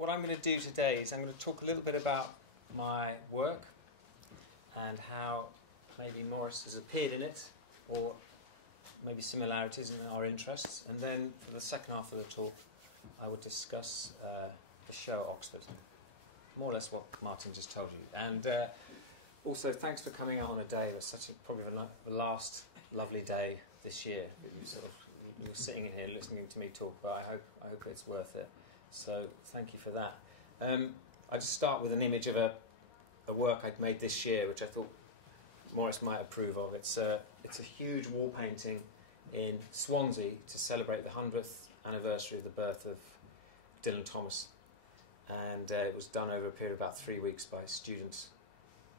what I'm going to do today is I'm going to talk a little bit about my work and how maybe Morris has appeared in it, or maybe similarities in our interests. And then for the second half of the talk, I would discuss the show at Oxford. More or less what Martin just told you. And also, thanks for coming out on a day. It was probably the last lovely day this year. You were sitting in here listening to me talk, but I hope it's worth it. So thank you for that. I just start with an image of a work I'd made this year, which I thought Morris might approve of. It's a huge wall painting in Swansea to celebrate the 100th anniversary of the birth of Dylan Thomas. And it was done over a period of about 3 weeks by students.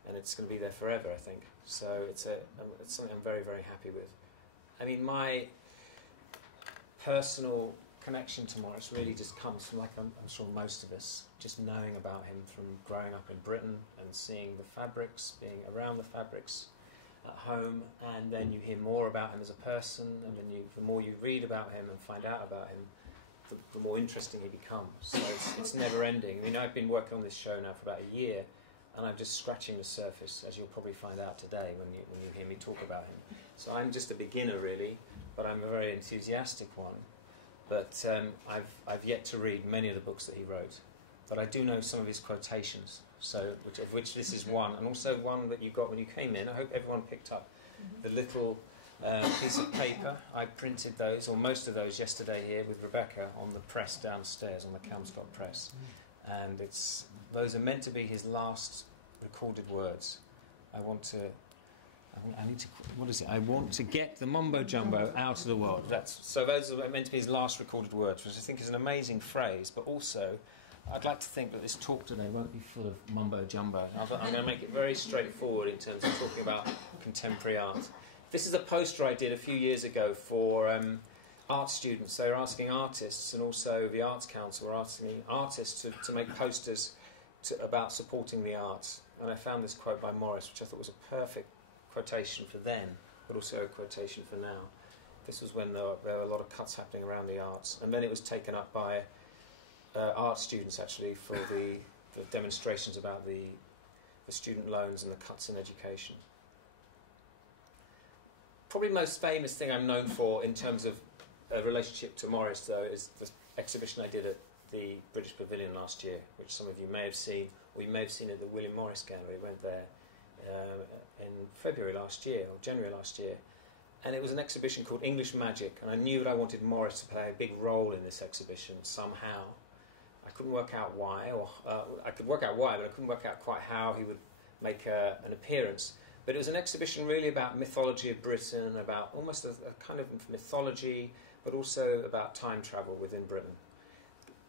And it's going to be there forever, I think. So it's something I'm very, very happy with. I mean, my personal connection to Morris really just comes from, like I'm sure most of us, just knowing about him from growing up in Britain and seeing the fabrics, being around the fabrics at home, and then you hear more about him as a person, and then the more you read about him and find out about him, the more interesting he becomes. So it's never ending. I mean, I've been working on this show now for about a year, and I'm just scratching the surface, as you'll probably find out today when you hear me talk about him. So I'm just a beginner, really, but I'm a very enthusiastic one. But I've yet to read many of the books that he wrote. But I do know some of his quotations, of which this is one, and also one that you got when you came in. I hope everyone picked up the little piece of paper. I printed those, or most of those, yesterday here with Rebecca on the press downstairs, on the Kelmscott press. And those are meant to be his last recorded words. I want to get the mumbo jumbo out of the world. So those are meant to be his last recorded words, which I think is an amazing phrase. But also, I'd like to think that this talk today won't be full of mumbo jumbo. I'm going to make it very straightforward in terms of talking about contemporary art. This is a poster I did a few years ago for art students. They were asking artists, and also the Arts Council were asking artists to make posters about supporting the arts. And I found this quote by Morris, which I thought was a perfect quotation for then, but also a quotation for now. This was when there were a lot of cuts happening around the arts, and then it was taken up by art students actually for the demonstrations about the student loans and the cuts in education. Probably the most famous thing I'm known for in terms of a relationship to Morris, though, is the exhibition I did at the British Pavilion last year, which some of you may have seen, or you may have seen at the William Morris Gallery. Went there in February last year, or January last year, and it was an exhibition called English Magic, and I knew that I wanted Morris to play a big role in this exhibition somehow. I couldn't work out why, I could work out why, but I couldn't work out quite how he would make an appearance. But it was an exhibition really about mythology of Britain, about almost a kind of mythology, but also about time travel within Britain.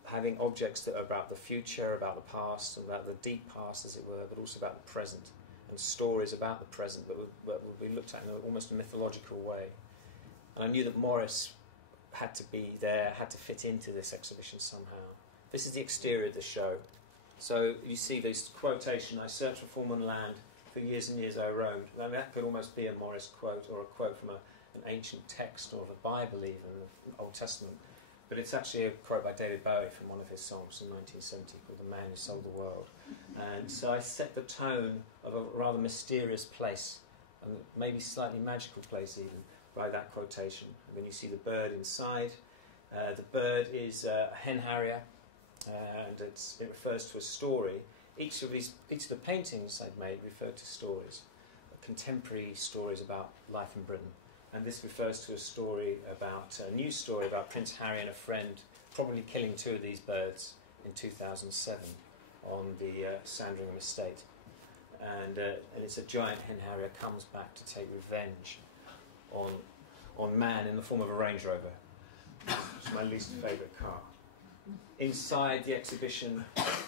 Having objects that are about the future, about the past, about the deep past, as it were, but also about the present, and stories about the present that would be looked at in almost a mythological way. And I knew that Morris had to be there, had to fit into this exhibition somehow. This is the exterior of the show. So you see this quotation, "I searched for form and land. For years and years I roamed." I mean, that could almost be a Morris quote, or a quote from an ancient text, or of the Bible even, the Old Testament. But it's actually a quote by David Bowie from one of his songs from 1970 called "The Man Who Sold the World." And so I set the tone of a rather mysterious place, and maybe slightly magical place even, by that quotation. And then you see the bird inside. The bird is a hen harrier, and it refers to a story. Each of the paintings I've made refer to stories, contemporary stories about life in Britain. And this refers to a news story about Prince Harry and a friend probably killing two of these birds in 2007 on the Sandringham estate. And it's a giant hen harrier comes back to take revenge on man in the form of a Range Rover, which is my least favourite car. Inside the exhibition,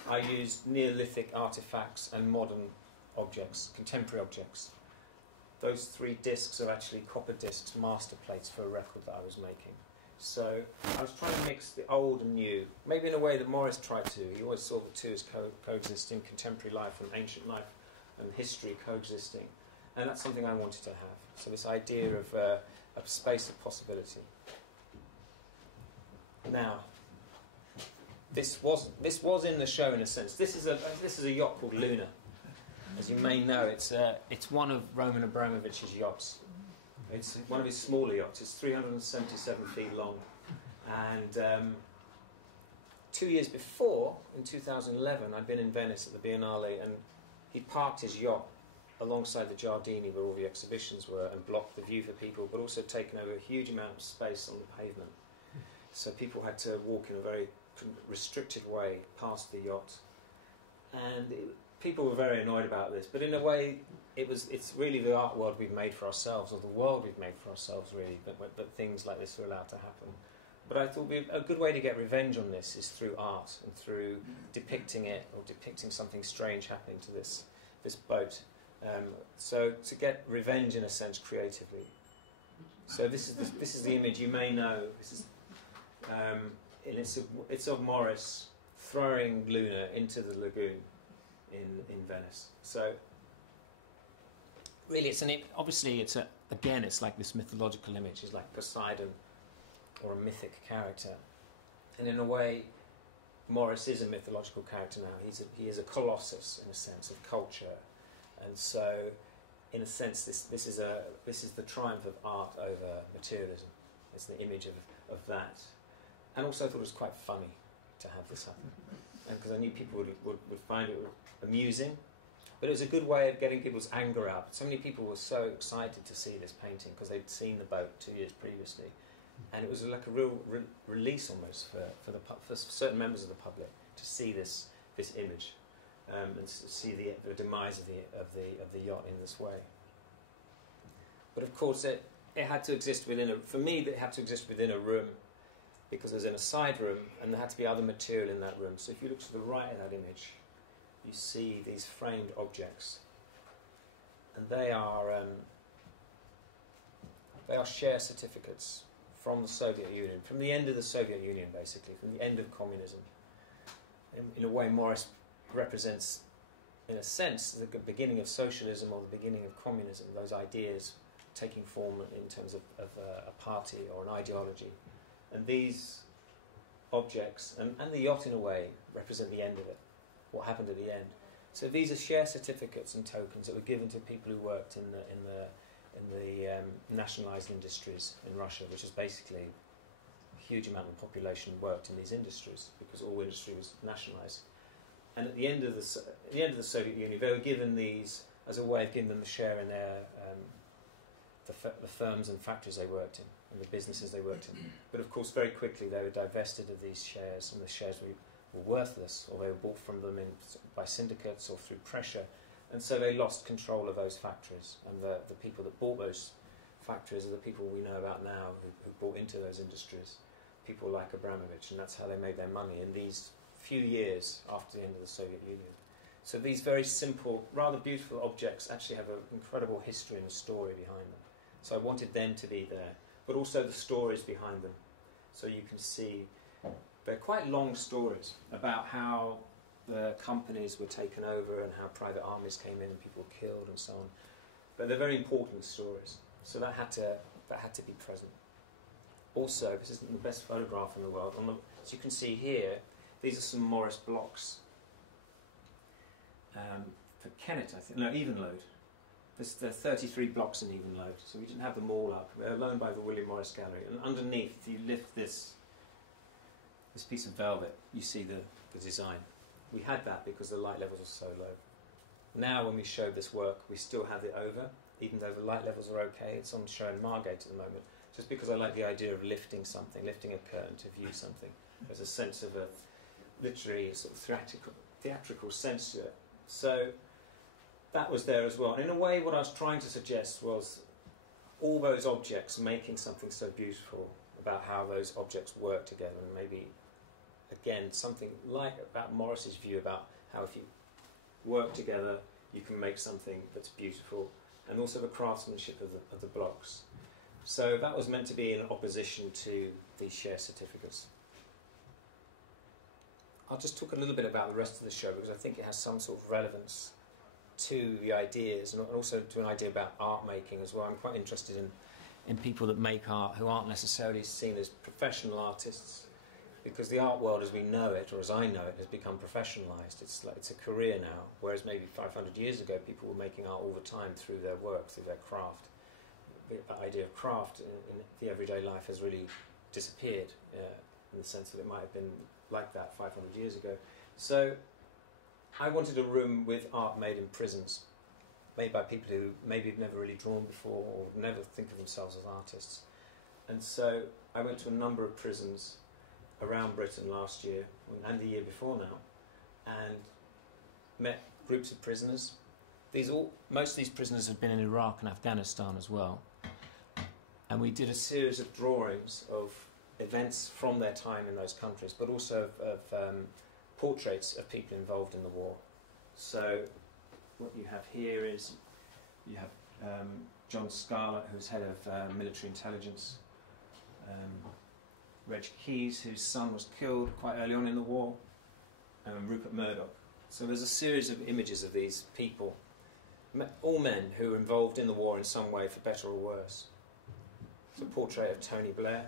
I used Neolithic artefacts and modern objects, contemporary objects. Those 3 discs are actually copper discs, master plates for a record that I was making. So I was trying to mix the old and new, maybe in a way that Morris tried to. He always saw the two as coexisting, contemporary life and ancient life and history coexisting. And that's something I wanted to have. So this idea of a space of possibility. Now, this was in the show in a sense. This is a yacht called Luna. As you may know, it's one of Roman Abramovich's yachts. It's one of his smaller yachts. It's 377 feet long. And 2 years before, in 2011, I'd been in Venice at the Biennale, and he'd parked his yacht alongside the Giardini where all the exhibitions were and blocked the view for people, but also taken over a huge amount of space on the pavement. So people had to walk in a very restricted way past the yacht. And people were very annoyed about this, but in a way it's really the art world we've made for ourselves, or the world we've made for ourselves really, but things like this are allowed to happen. But I thought a good way to get revenge on this is through art and through depicting it, or depicting something strange happening to this boat. So to get revenge in a sense creatively. So this is the image you may know. This is and it's of Morris throwing Luna into the lagoon in Venice. So really, it's like this mythological image. It's like Poseidon or a mythic character, and in a way, Morris is a mythological character now. He is a colossus in a sense of culture, and so in a sense, this is the triumph of art over materialism. It's the image of that, and also I thought it was quite funny to have this happen, and because I knew people would find it amusing, but it was a good way of getting people's anger out. So many people were so excited to see this painting because they'd seen the boat 2 years previously, and it was like a real release almost for certain members of the public to see this image and to see the demise of the yacht in this way. But of course, it had to exist for me, it had to exist within a room, because it was in a side room, and there had to be other material in that room. So if you look to the right of that image, you see these framed objects, and they are share certificates from the Soviet Union, from the end of the Soviet Union, basically, from the end of communism. In a way, Morris represents, in a sense, the beginning of socialism or the beginning of communism, those ideas taking form in terms of a party or an ideology. And these objects, and the yacht in a way, represent the end of it, what happened at the end. So these are share certificates and tokens that were given to people who worked in the nationalised industries in Russia, which is basically a huge amount of the population worked in these industries because all industry was nationalised. And at the end of the Soviet Union, they were given these as a way of giving them a share in their the firms and factories they worked in and the businesses they worked in. But of course, very quickly they were divested of these shares, and the shares were worthless, or they were bought from them by syndicates or through pressure. And so they lost control of those factories, and the people that bought those factories are the people we know about now who bought into those industries, people like Abramovich, and that's how they made their money in these few years after the end of the Soviet Union. So these very simple, rather beautiful objects actually have an incredible history and a story behind them. So I wanted them to be there, but also the stories behind them. So you can see they're quite long stories about how the companies were taken over and how private armies came in and people were killed and so on. But they're very important stories. So that had to be present. Also, this isn't the best photograph in the world. As you can see here, these are some Morris blocks. For Kennet, I think. No, even load. There are 33 blocks in even load, so we didn't have them all up. They're loaned by the William Morris Gallery. And underneath, if you lift this piece of velvet, you see the design. We had that because the light levels are so low. Now, when we show this work, we still have it over, even though the light levels are okay. It's on show in Margate at the moment, just because I like the idea of lifting something, lifting a curtain to view something. There's a sense of a literary sort of theatrical sense to it. So that was there as well. And in a way, what I was trying to suggest was all those objects making something so beautiful about how those objects work together, and maybe, again, something like about Morris's view about how if you work together, you can make something that's beautiful, and also the craftsmanship of the blocks. So that was meant to be in opposition to these share certificates. I'll just talk a little bit about the rest of the show because I think it has some sort of relevance to the ideas and also to an idea about art making as well. I'm quite interested in people that make art who aren't necessarily seen as professional artists, because the art world as we know it, or as I know it, has become professionalised. It's like it's a career now, whereas maybe 500 years ago people were making art all the time through their work, through their craft. The idea of craft in the everyday life has really disappeared, in the sense that it might have been like that 500 years ago. So I wanted a room with art made in prisons, made by people who maybe have never really drawn before or never think of themselves as artists. And so I went to a number of prisons around Britain last year, and the year before now, and met groups of prisoners. Most of these prisoners had been in Iraq and Afghanistan as well. And we did a series of drawings of events from their time in those countries, but also of portraits of people involved in the war. So what you have here is, you have John Scarlett, who's head of military intelligence, Reg Keyes, whose son was killed quite early on in the war, Rupert Murdoch. So there's a series of images of these people, all men who were involved in the war in some way, for better or worse. It's a portrait of Tony Blair,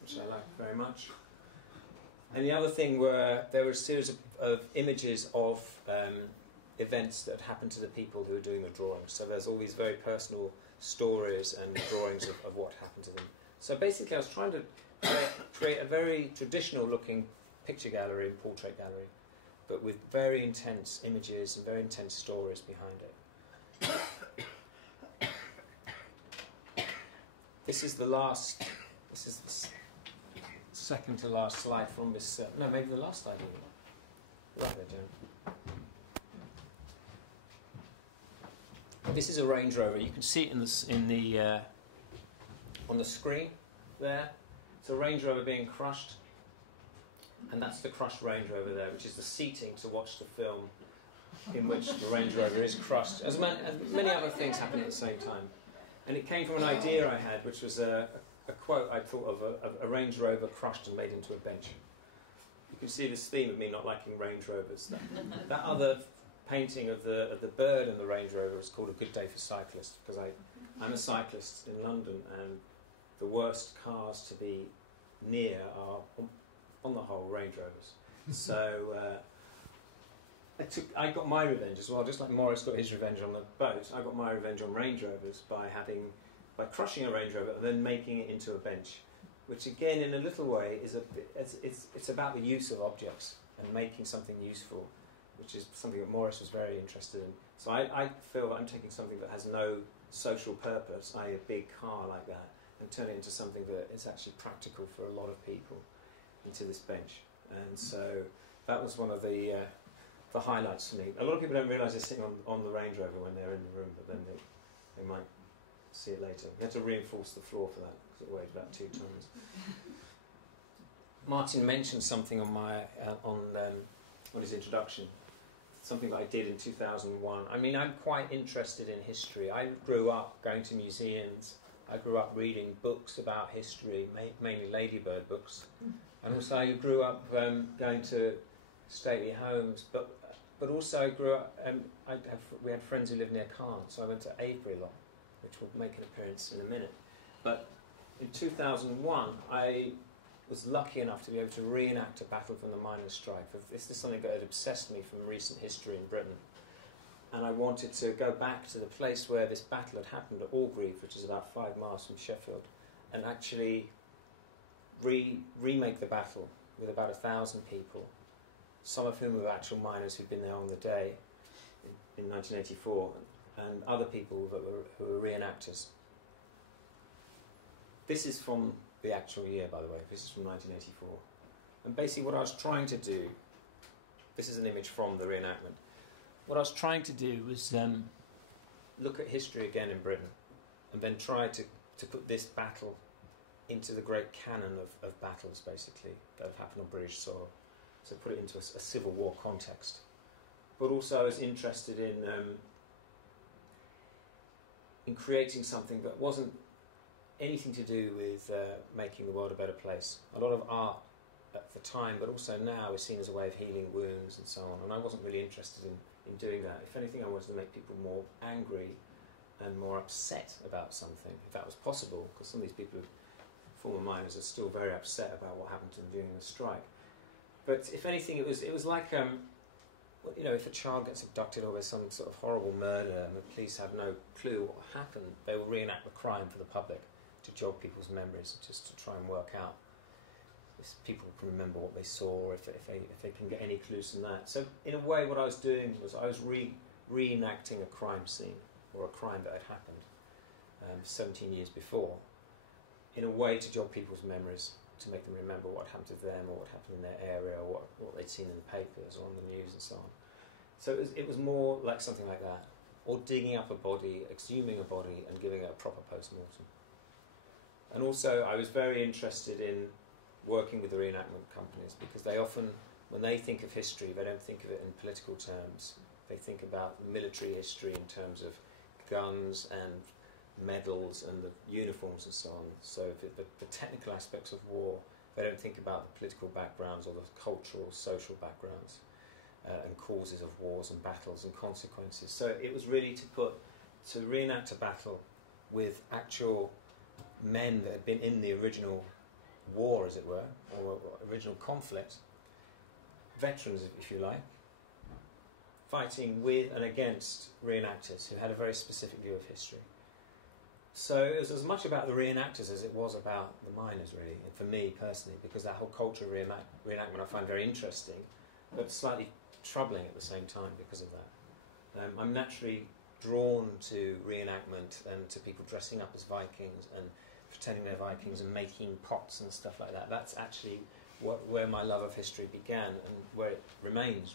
which I like very much. And the other thing there were a series of images of events that had happened to the people who were doing the drawings. So there's all these very personal stories and drawings of what happened to them. So basically I was trying to create a very traditional looking picture gallery and portrait gallery, but with very intense images and very intense stories behind it. This is the second to last slide from this, no, maybe the last slide. Right there, Jen. This is a Range Rover. You can see it on the screen there. It's a Range Rover being crushed, and that's the crushed Range Rover there, which is the seating to watch the film in which the Range Rover is crushed. As many other things happen at the same time. And it came from an idea I had, which was a quote I thought of a Range Rover crushed and made into a bench. You can see this theme of me not liking Range Rovers. That other painting of the bird and the Range Rover is called A Good Day for Cyclists, because I'm a cyclist in London, and the worst cars to be near are, on the whole, Range Rovers. So I got my revenge as well, just like Morris got his revenge on the boat. I got my revenge on Range Rovers by crushing a Range Rover and then making it into a bench, which again, in a little way, it's about the use of objects and making something useful, which is something that Morris was very interested in. So I feel that I'm taking something that has no social purpose, i.e. a big car like that, and turn it into something that is actually practical for a lot of people, into this bench. And so that was one of the highlights for me. A lot of people don't realise they're sitting on the Range Rover when they're in the room, but then they might see it later. We had to reinforce the floor for that, because it weighed about 2 tons. Martin mentioned something on his introduction, something that I did in 2001. I mean, I'm quite interested in history. I grew up going to museums. I grew up reading books about history, mainly Ladybird books. And also I grew up going to stately homes, but also I grew up, we had friends who lived near Caen, so I went to Avebury a lot, which will make an appearance in a minute. But in 2001, I was lucky enough to be able to reenact a battle from the miners' strike. This is something that had obsessed me from recent history in Britain. And I wanted to go back to the place where this battle had happened at Orgreave, which is about 5 miles from Sheffield, and actually remake the battle with about 1,000 people, some of whom were actual miners who'd been there on the day in 1984, and other people who were reenactors. This is from the actual year, by the way. This is from 1984. And basically what I was trying to do, this is an image from the reenactment. What I was trying to do was look at history again in Britain, and then try to put this battle into the great canon of battles, basically, that have happened on British soil. So put it into a Civil War context. But also I was interested in creating something that wasn't anything to do with making the world a better place. A lot of art at the time, but also now, is seen as a way of healing wounds and so on, and I wasn't really interested in doing that. If anything, I wanted to make people more angry and more upset about something, if that was possible, because some of these people former miners are still very upset about what happened to them during the strike. But if anything, it was like, you know, if a child gets abducted or there's some sort of horrible murder and the police have no clue what happened, they will reenact the crime for the public to jog people's memories, just to try and work out if people can remember what they saw, or if they can get any clues from that. So in a way, what I was doing was I was reenacting a crime scene, or a crime that had happened 17 years before, in a way to jog people's memories, to make them remember what happened to them, or what happened in their area, or what they'd seen in the papers or on the news and so on. So it was more like something like that, or digging up a body, exhuming a body and giving it a proper post-mortem. And also I was very interested in working with the reenactment companies, because they often, when they think of history, they don't think of it in political terms. They think about military history in terms of guns and medals and the uniforms and so on. So the technical aspects of war, they don't think about the political backgrounds or the cultural, social backgrounds and causes of wars and battles and consequences. So it was really to reenact a battle with actual men that had been in the original war, as it were, or original conflict, veterans, if you like, fighting with and against reenactors who had a very specific view of history. So it was as much about the reenactors as it was about the miners, really, and for me personally, because that whole culture of reenactment I find very interesting, but slightly troubling at the same time because of that. I'm naturally drawn to reenactment and to people dressing up as Vikings and pretending they're Vikings and making pots and stuff like that. That's actually where my love of history began and where it remains.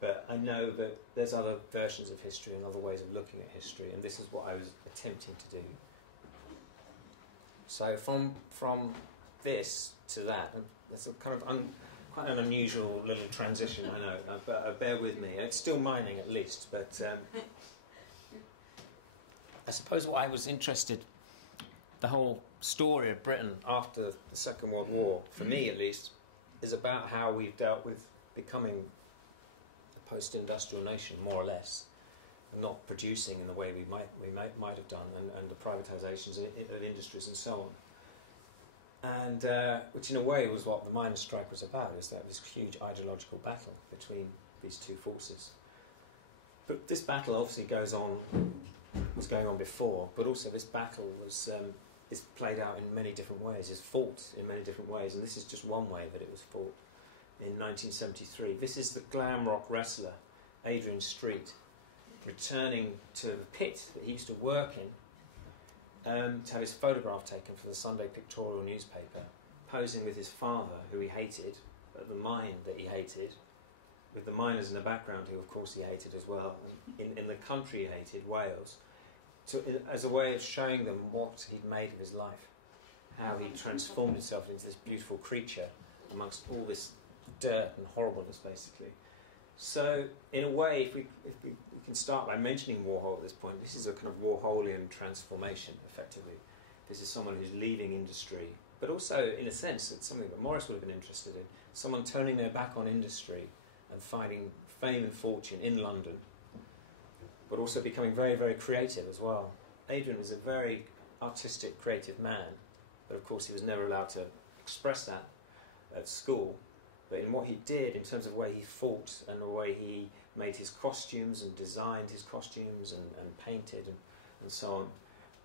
But I know that there's other versions of history and other ways of looking at history, and this is what I was attempting to do. So from this to that, and it's a kind of quite an unusual little transition, I know, but bear with me. It's still mining at least, but I suppose what I was interested, the whole story of Britain after the Second World War, for me at least, is about how we've dealt with becoming a post-industrial nation, more or less, and not producing in the way we might have done, and the privatisations of industries and so on. And which in a way was what the miners' strike was about, is that this huge ideological battle between these two forces. But this battle obviously was going on before, but also this battle was is played out in many different ways, is fought in many different ways, and this is just one way that it was fought in 1973. This is the glam rock wrestler, Adrian Street, returning to the pit that he used to work in, to have his photograph taken for the Sunday Pictorial newspaper, posing with his father, who he hated, at the mine that he hated, with the miners in the background, who of course he hated as well, in the country he hated, Wales, as a way of showing them what he'd made of his life, how he transformed himself into this beautiful creature amongst all this dirt and horribleness, basically. So, in a way, if we can start by mentioning Warhol at this point, this is a kind of Warholian transformation, effectively. This is someone who's leaving industry, but also, in a sense, it's something that Morris would have been interested in, someone turning their back on industry and finding fame and fortune in London, but also becoming very, very creative as well. Adrian was a very artistic, creative man, but of course he was never allowed to express that at school. But in what he did, in terms of the way he fought and the way he made his costumes and designed his costumes and painted and so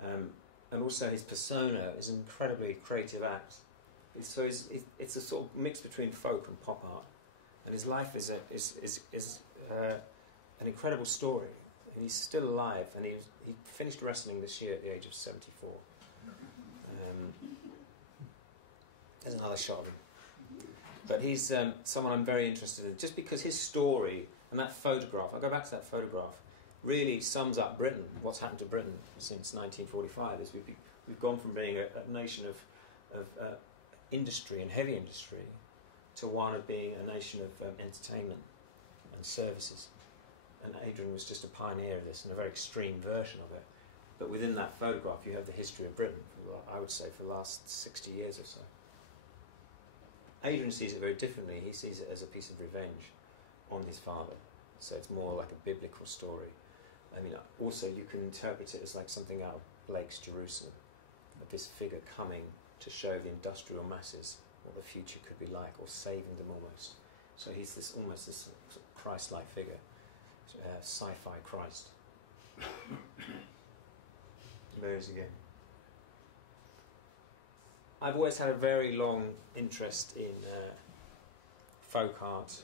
on, and also his persona is an incredibly creative act. So it's a sort of mix between folk and pop art, and his life is an incredible story. And he's still alive, and he finished wrestling this year at the age of 74. There's another shot of him. But he's someone I'm very interested in, just because his story and that photograph, I'll go back to that photograph, really sums up Britain, what's happened to Britain since 1945, is we've gone from being a nation of industry and heavy industry to one of being a nation of entertainment and services. And Adrian was just a pioneer of this, and a very extreme version of it. But within that photograph you have the history of Britain, I would say, for the last 60 years or so. Adrian sees it very differently. He sees it as a piece of revenge on his father. So it's more like a biblical story. I mean, also you can interpret it as like something out of Blake's Jerusalem, of this figure coming to show the industrial masses what the future could be like, or saving them almost. So he's almost this sort of Christ-like figure, sci-fi Christ. Mirrors again. I've always had a very long interest in folk art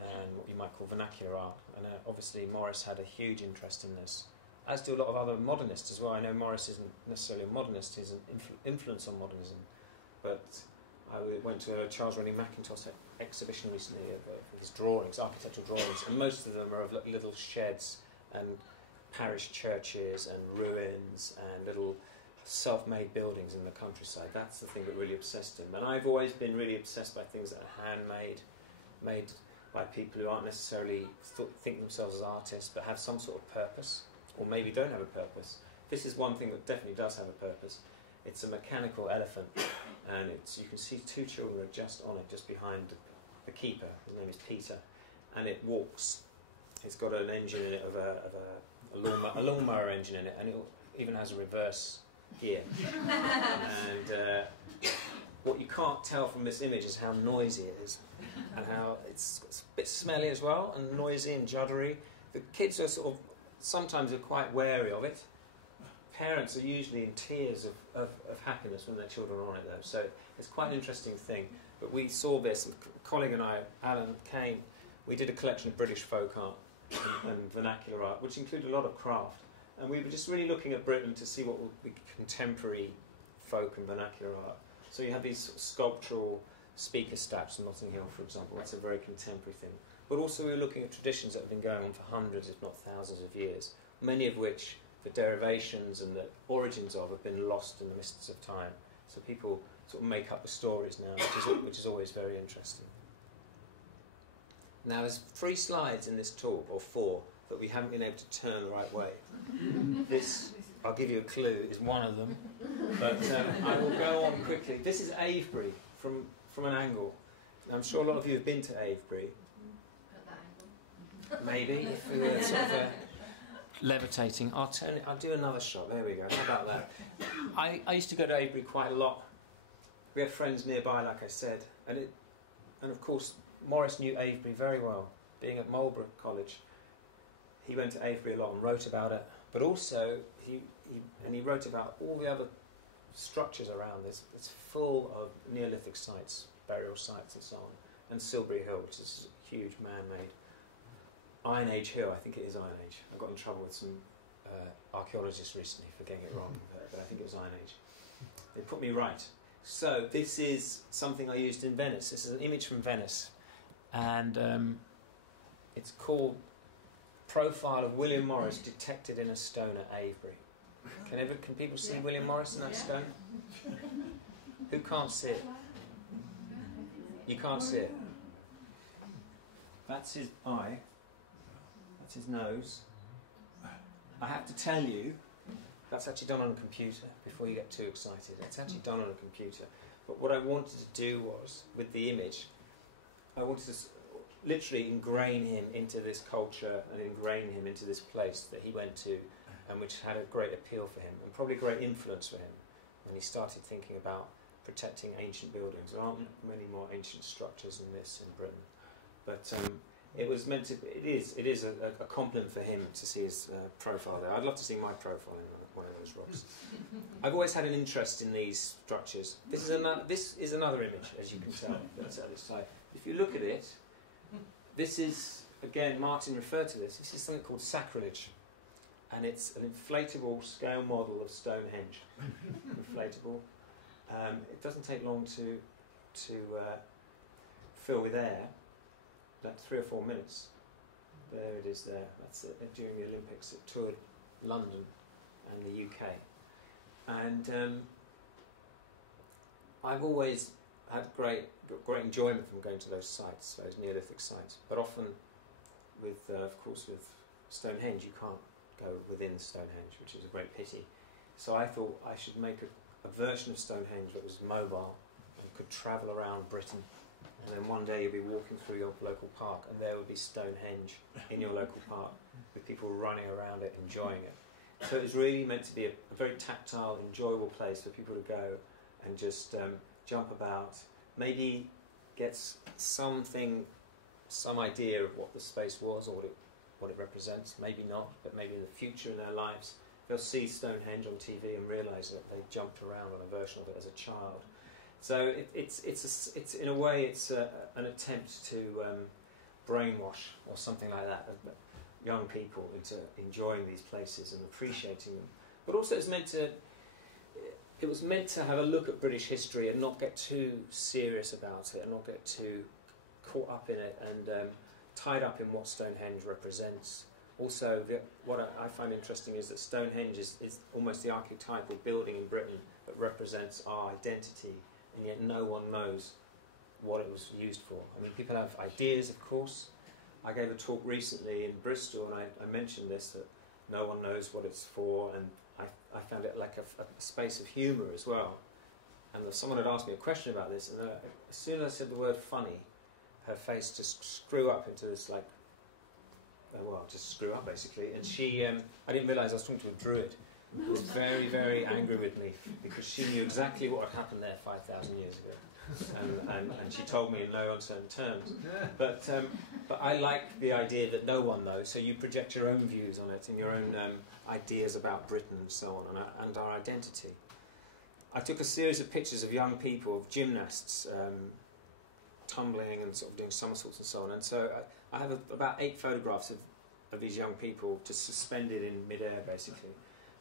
and what you might call vernacular art, and obviously Morris had a huge interest in this, as do a lot of other modernists as well. I know Morris isn't necessarily a modernist, he's an influence on modernism, but I went to a Charles Rennie Mackintosh exhibition recently of his drawings, architectural drawings, and most of them are of little sheds and parish churches and ruins and little self-made buildings in the countryside. That's the thing that really obsessed him. And I've always been really obsessed by things that are handmade, made by people who aren't necessarily think themselves as artists, but have some sort of purpose, or maybe don't have a purpose. This is one thing that definitely does have a purpose. It's a mechanical elephant, and you can see two children are just on it, just behind the keeper. His name is Peter, and it walks. It's got an engine in it a lawnmower engine in it, and it even has a reverse gear. And what you can't tell from this image is how noisy it is, and how it's a bit smelly as well, and noisy and juddery. The kids are sometimes are quite wary of it. Parents are usually in tears of happiness when their children are on it, though. So it's quite an interesting thing. But we saw this, a colleague and I, Alan Kane, we did a collection of British folk art and vernacular art, which included a lot of craft. And we were just really looking at Britain to see what would be contemporary folk and vernacular art. So you have these sort of sculptural speaker statues in Notting Hill, for example. That's a very contemporary thing. But also we were looking at traditions that have been going on for hundreds, if not thousands of years, many of which the derivations and the origins of have been lost in the mists of time. So people sort of make up the stories now, which is always very interesting. Now there's 3 slides in this talk, or 4, that we haven't been able to turn the right way. This, I'll give you a clue, is one of them. But I will go on quickly. This is Avebury from an angle. I'm sure a lot of you have been to Avebury. Maybe, if we were sort of levitating. I'll do another shot. There we go. How about that? I used to go to Avebury quite a lot. We have friends nearby, like I said, and of course Morris knew Avebury very well. Being at Marlborough College, he went to Avebury a lot and wrote about it. But also he wrote about all the other structures around this. It's full of Neolithic sites, burial sites, and so on. And Silbury Hill, which is a huge man-made. Iron Age Hill, I think it is Iron Age. I got in trouble with some archaeologists recently for getting it wrong, but I think it was Iron Age. They put me right. So this is something I used in Venice. This is an image from Venice, and it's called Profile of William Morris detected in a stone at Avebury. Can people see William Morris in that stone? Who can't see it? You can't see it. That's his eye. That's his nose. I have to tell you, that's actually done on a computer, before you get too excited. It's actually done on a computer. But what I wanted to do was, with the image, I wanted to literally ingrain him into this culture and ingrain him into this place that he went to, and which had a great appeal for him, and probably a great influence for him when he started thinking about protecting ancient buildings. There aren't many more ancient structures than this in Britain. But it was meant to. It is a compliment for him to see his profile there. I'd love to see my profile in one of those rocks. I've always had an interest in these structures. This is another image, as you can tell. That's at this side. If you look at it, this is, again, Martin referred to this. This is something called sacrilege, and it's an inflatable scale model of Stonehenge. Inflatable. It doesn't take long to fill with air. That's 3 or 4 minutes. There it is there. That's it. During the Olympics, it toured London and the UK. And I've always had great enjoyment from going to those sites, those Neolithic sites. But often, of course, with Stonehenge, you can't go within Stonehenge, which is a great pity. So I thought I should make a version of Stonehenge that was mobile and could travel around Britain. And then one day you'll be walking through your local park and there will be Stonehenge in your local park with people running around it, enjoying it. So it was really meant to be a very tactile, enjoyable place for people to go and just jump about, maybe gets some idea of what the space was or what it represents, maybe not, but maybe in the future in their lives they'll see Stonehenge on TV and realise that they jumped around on a version of it as a child. So it's in a way it's an attempt to brainwash or something like that young people into enjoying these places and appreciating them. But also it was meant to have a look at British history and not get too serious about it and not get too caught up in it and tied up in what Stonehenge represents. Also, what I find interesting is that Stonehenge is almost the archetypal building in Britain that represents our identity, and yet no one knows what it was used for. I mean, people have ideas, of course. I gave a talk recently in Bristol, and I mentioned this, that no one knows what it's for, and I found it like a space of humour as well. And someone had asked me a question about this, and as soon as I said the word funny, her face just screw up into this like, just screw up basically. And she, I didn't realise I was talking to a druid. She was very, very angry with me because she knew exactly what had happened there 5,000 years ago. And she told me in no uncertain terms. But I like the idea that no one knows, so you project your own views on it and your own ideas about Britain and so on, and our identity. I took a series of pictures of young people, of gymnasts, tumbling and sort of doing somersaults and so on. And so I have about 8 photographs of these young people just suspended in midair, basically.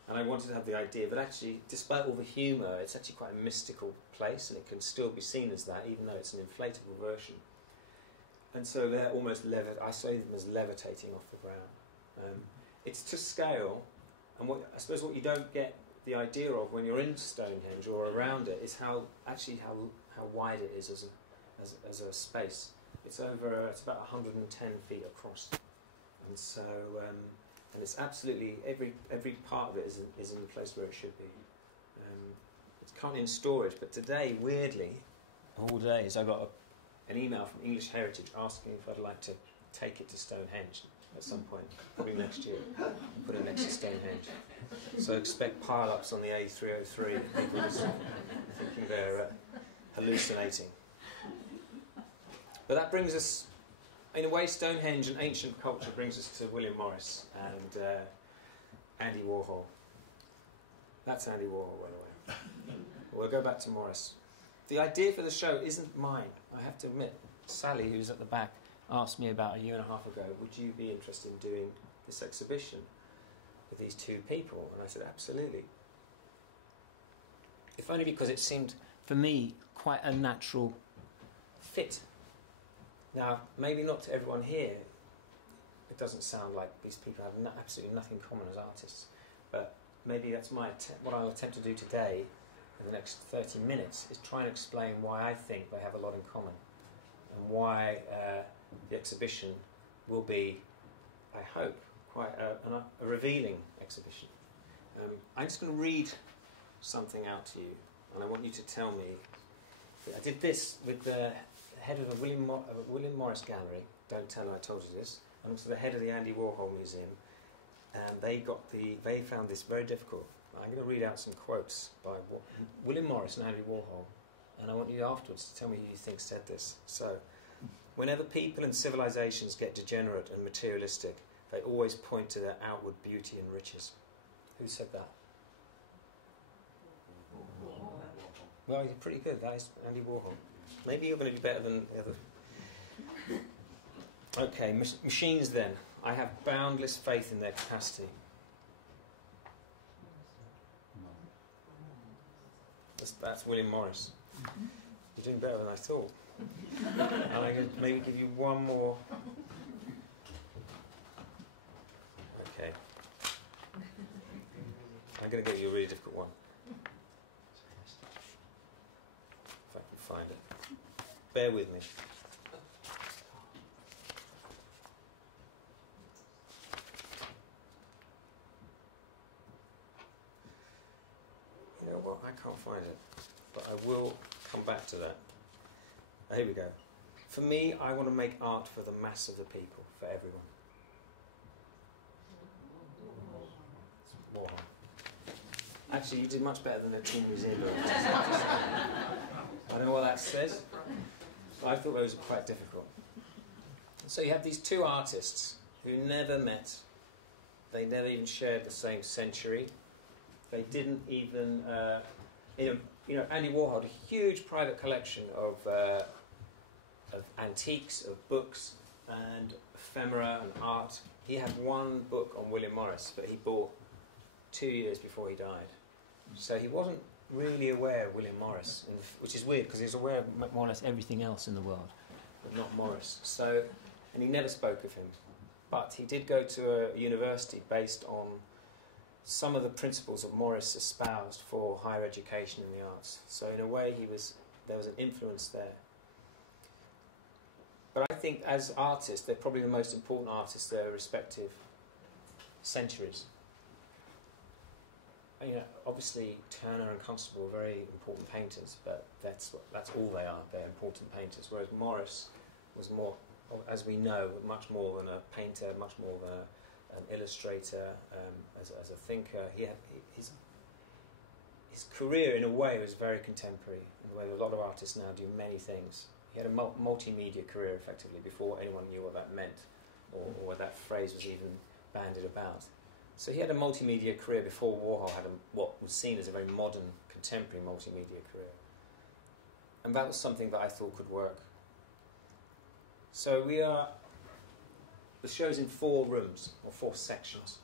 And I wanted to have the idea that actually, despite all the humour, it's actually quite a mystical place, and it can still be seen as that, even though it's an inflatable version. And so they're almost I say them as levitating off the ground. It's to scale, and I suppose what you don't get the idea of when you're in Stonehenge or around it is how wide it is as a space. It's about 110 feet across, and so and it's absolutely every part of it is in the place where it should be. It's currently in storage, but today, weirdly, all days I got an email from English Heritage asking if I'd like to take it to Stonehenge at some point, probably next year, put it next to Stonehenge. So expect pile-ups on the A303, people just thinking they're hallucinating. But that brings us, in a way, Stonehenge and ancient culture brings us to William Morris and Andy Warhol. That's Andy Warhol, by the way. We'll go back to Morris. The idea for the show isn't mine, I have to admit. Sally, who's at the back, asked me about a year and a half ago, would you be interested in doing this exhibition with these two people? And I said, absolutely. If only because it seemed, for me, quite a natural fit. Now, maybe not to everyone here, it doesn't sound like these people have absolutely nothing in common as artists, but maybe that's what I'll attempt to do today in the next 30 minutes is try and explain why I think they have a lot in common and why the exhibition will be, I hope, quite a revealing exhibition. I'm just going to read something out to you, and I want you to tell me. I did this with the head of the William Morris Gallery, don't tell her I told you this, and also the head of the Andy Warhol Museum, and they found this very difficult. I'm going to read out some quotes by William Morris and Andy Warhol, and I want you afterwards to tell me who you think said this. So, whenever people and civilizations get degenerate and materialistic, they always point to their outward beauty and riches. Who said that? Well, you're pretty good. That is Andy Warhol. Maybe you're going to do better than the other. Okay, machines then. I have boundless faith in their capacity. That's William Morris. You're doing better than I thought. And I'm going to maybe give you one more. Okay. I'm going to give you a really difficult one. If I can find it. Bear with me. You know what? I can't find it. But I will come back to that. Here we go. For me, I want to make art for the mass of the people, for everyone. Warhol. Actually, you did much better than the Team Museum. I thought those were quite difficult. So you have these two artists who never met. They never even shared the same century. They didn't even, Andy Warhol had a huge private collection of antiques, of books, and ephemera and art. He had one book on William Morris, but he bought 2 years before he died. So he wasn't really aware of William Morris, which is weird because he was aware of more or less everything else in the world, but not Morris. So, and he never spoke of him. But he did go to a university based on some of the principles that Morris espoused for higher education in the arts. So in a way, there was an influence there. But I think as artists, they're probably the most important artists of their respective centuries. Obviously Turner and Constable are very important painters, but that's all they are. They're important painters. Whereas Morris was more, as we know, much more than a painter, much more than an illustrator, as a thinker. His career, in a way, was very contemporary, in the way that a lot of artists now do many things. He had a multimedia career, effectively, before anyone knew what that meant, or what that phrase was even bandied about. So he had a multimedia career before Warhol had what was seen as a very modern, contemporary multimedia career. And that was something that I thought could work. So the show's in 4 rooms, or 4 sections.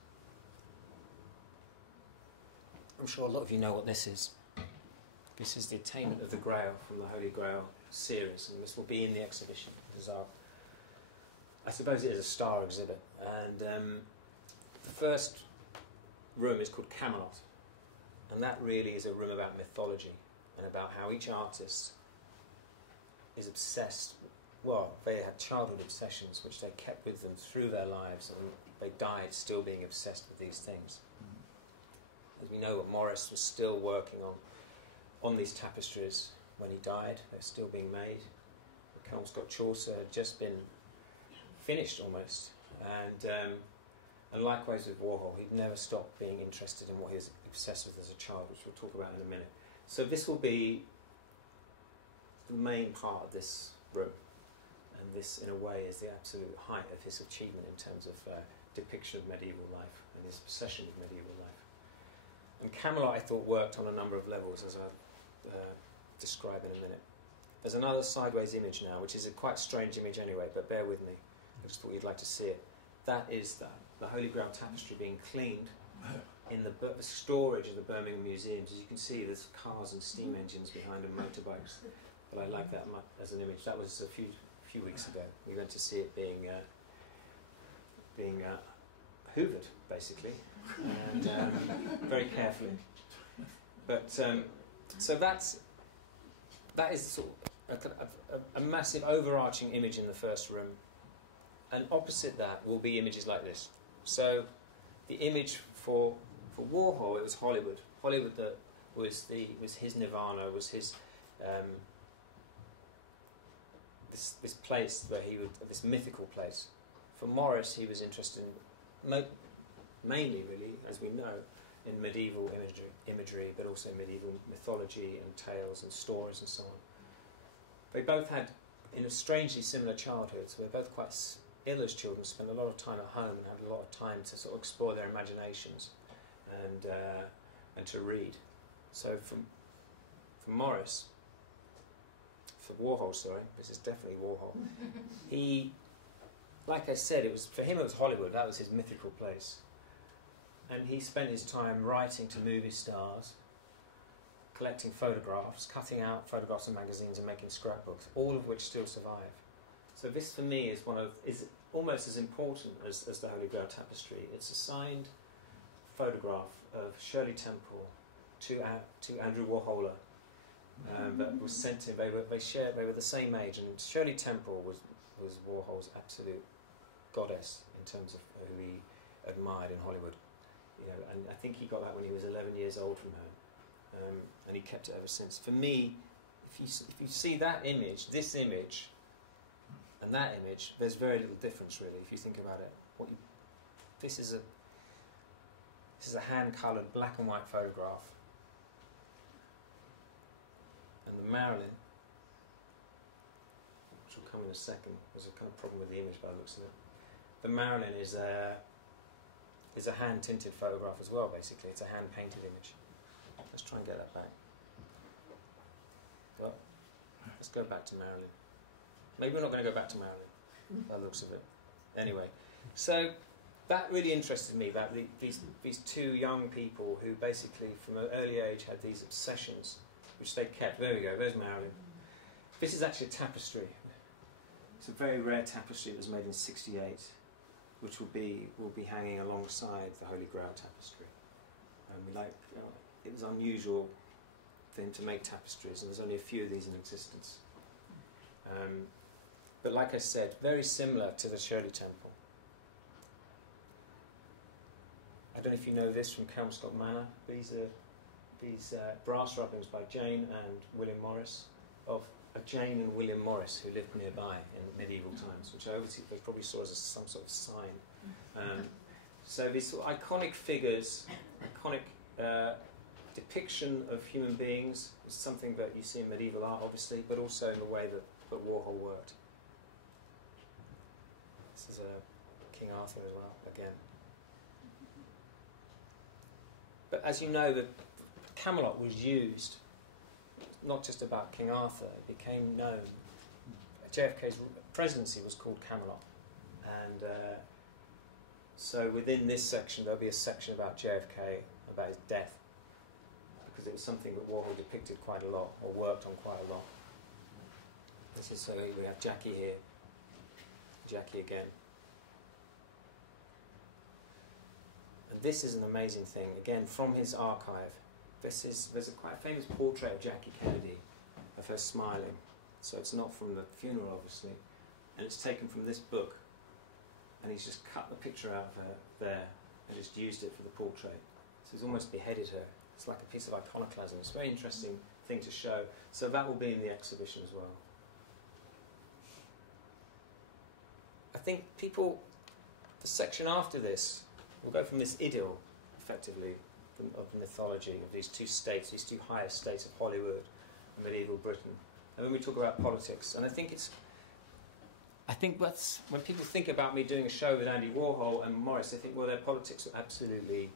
I'm sure a lot of you know what this is. This is the Attainment of the Grail from the Holy Grail series, and this will be in the exhibition. I suppose it is a star exhibit. And the first room is called Camelot, and that really is a room about mythology and about how each artist is obsessed. Well, they had childhood obsessions which they kept with them through their lives, and they died still being obsessed with these things. As we know, Morris was still working on these tapestries when he died. They're still being made. The Kelmscott Chaucer had just been finished almost, and likewise with Warhol, he'd never stopped being interested in what he was obsessed with as a child, which we'll talk about in a minute. So this will be the main part of this room, and this, in a way, is the absolute height of his achievement in terms of depiction of medieval life and his obsession with medieval life. And Camelot, I thought, worked on a number of levels, as I'll describe in a minute. There's another sideways image now, which is a quite strange image anyway, but bear with me. I just thought you'd like to see it. That is the Holy Grail tapestry being cleaned in the storage of the Birmingham museums. As you can see, there's cars and steam engines behind and motorbikes. But I like that as an image. That was a few weeks ago. We went to see it being hoovered, basically, and very carefully. But so that is sort of a massive overarching image in the first room, and opposite that will be images like this. So the image for Warhol, it was Hollywood. Hollywood that was his nirvana, was his this place where this mythical place. For Morris, he was interested in mainly, really, as we know, in medieval imagery, but also medieval mythology and tales and stories and so on. They both had, in a strangely similar childhoods, so they're both quite ill as children, spent a lot of time at home and had a lot of time to sort of explore their imaginations and to read. So for Morris, for Warhol, sorry, this is definitely Warhol, he, like I said, for him it was Hollywood, that was his mythical place. And he spent his time writing to movie stars, collecting photographs, cutting out photographs in magazines and making scrapbooks, all of which still survive. So this, for me, is almost as important as the Holy Grail tapestry. It's a signed photograph of Shirley Temple to Andrew Warhol, that was sent to him. They were the same age, and Shirley Temple was Warhol's absolute goddess in terms of who he admired in Hollywood. And I think he got that when he was 11 years old from her, and he kept it ever since. For me, if you see that image, this image, and that image, there's very little difference really. If you think about it, this is a hand-coloured black and white photograph, and the Marilyn come in a second. There's a kind of problem with the image by the looks of it. The Marilyn is a hand-tinted photograph as well, basically. It's a hand-painted image. Let's try and get that back. Well, let's go back to Marilyn. Maybe we're not going to go back to Marilyn, by the looks of it. Anyway, so that really interested me, about these two young people who basically, from an early age, had these obsessions, which they kept. There we go, there's Marilyn. This is actually a tapestry. It's a very rare tapestry that was made in '68, which will be hanging alongside the Holy Grail tapestry. And it was unusual for him to make tapestries, and there's only a few of these in existence. But like I said, very similar to the Shirley Temple. I don't know if you know this from Kelmscott Manor. These brass rubbings by Jane and William Morris, of Jane and William Morris, who lived nearby in medieval times, which I obviously they probably saw as some sort of sign. So these sort of iconic figures, iconic depiction of human beings is something that you see in medieval art, obviously, but also in the way that Warhol worked. This is King Arthur as well, again. But as you know, the Camelot was used not just about King Arthur. It became known. JFK's presidency was called Camelot, and so within this section there'll be a section about JFK, about his death, because it was something that Warhol depicted quite a lot, or worked on quite a lot. This is, so we have Jackie here, Jackie again. And this is an amazing thing, again, from his archive. There's a quite famous portrait of Jackie Kennedy, of her smiling. So it's not from the funeral, obviously, and it's taken from this book. And he's just cut the picture out of her there and just used it for the portrait. So he's almost beheaded her. It's like a piece of iconoclasm. It's a very interesting thing to show. So that will be in the exhibition as well. I think the section after this, we'll go from this idyll, effectively, of mythology, of these two states, these two highest states of Hollywood and medieval Britain. And when we talk about politics, and I think that's when people think about me doing a show with Andy Warhol and Morris, they think, well, their politics are absolutely